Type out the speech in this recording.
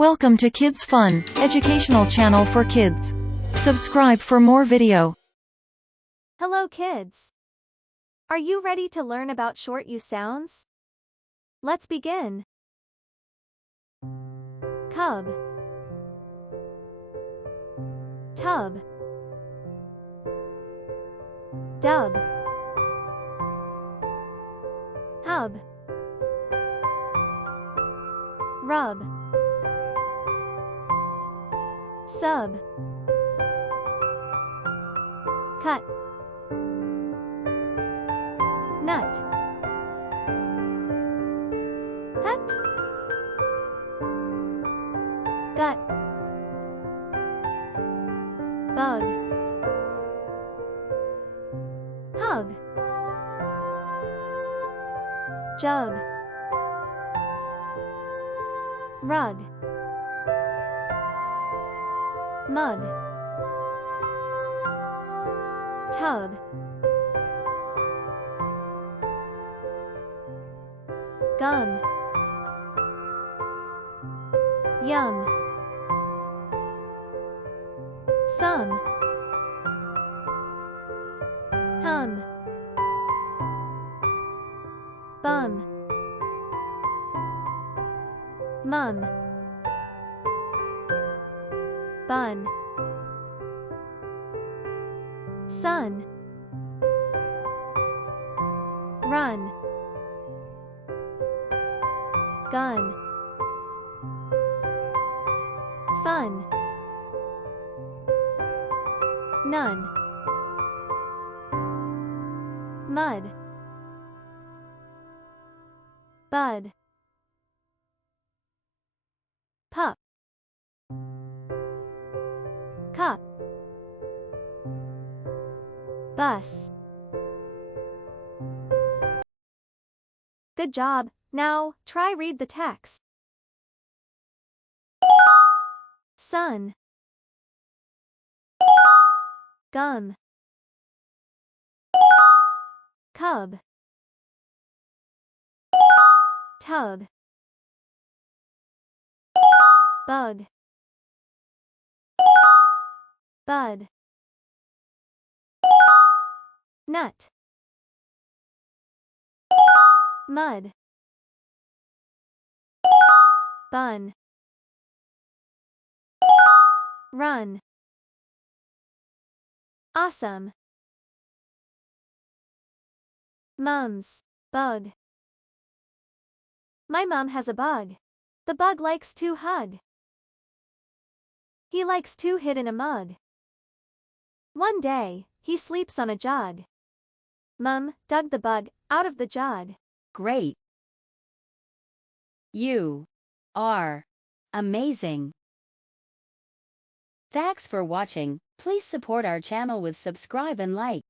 Welcome to Kids Fun, educational channel for kids. Subscribe for more video. Hello kids! Are you ready to learn about short U sounds? Let's begin. Cub, tub, dub, hub, rub, sub, cut, nut, hut, gut, bug, hug, jug, rug, mug, tug, gum, yum, some, hum, bum, mum, bun, sun, run, gun, fun, none, mud, bud, pup, cup, bus. Good job. Now, try read the text. Sun, gum, cub, tug, bug, bud, nut, mud, bun, run. Awesome. Mums, bug. My mom has a bug. The bug likes to hug. He likes to hid in a mug. One day, he sleeps on a jug. Mum dug the bug out of the jug. Great. You are amazing. Thanks for watching. Please support our channel with subscribe and like.